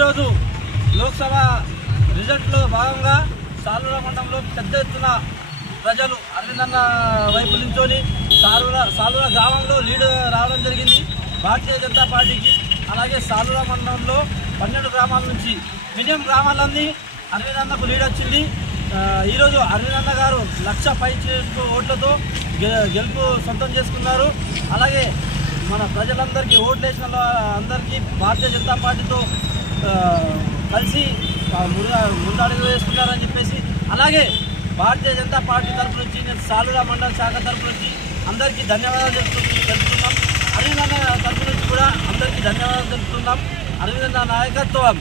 ఈరోజు లోక్సభ రిజల్ట్లో భాగంగా సాలూర మండలంలో పెద్ద ఎత్తున ప్రజలు అరవిందన్న వైపు నించొని సాలూర గ్రామంలో లీడ్ రావడం జరిగింది భారతీయ జనతా పార్టీకి. అలాగే సాలూర మండలంలో 12 గ్రామాల నుంచి మినిమం గ్రామాలన్నీ అరవిందన్నకు లీడ్ వచ్చింది. ఈరోజు అరవిందన్న గారు 1,00,000 పై ఓట్లతో గెలుపు సొంతం చేసుకున్నారు. అలాగే మన ప్రజలందరికీ ఓట్లు వేసిన అందరికీ భారతీయ జనతా పార్టీతో కలిసి ముందడుగు వేస్తున్నారని చెప్పేసి, అలాగే భారతీయ జనతా పార్టీ తరఫు నుంచి నేను సాలూర మండల శాఖ తరఫు నుంచి అందరికీ ధన్యవాదాలు తెలుపుతున్నాం. అరవిందన్న తరఫు నుంచి కూడా అందరికీ ధన్యవాదాలు తెలుపుతున్నాం. అరవిందన్న నాయకత్వం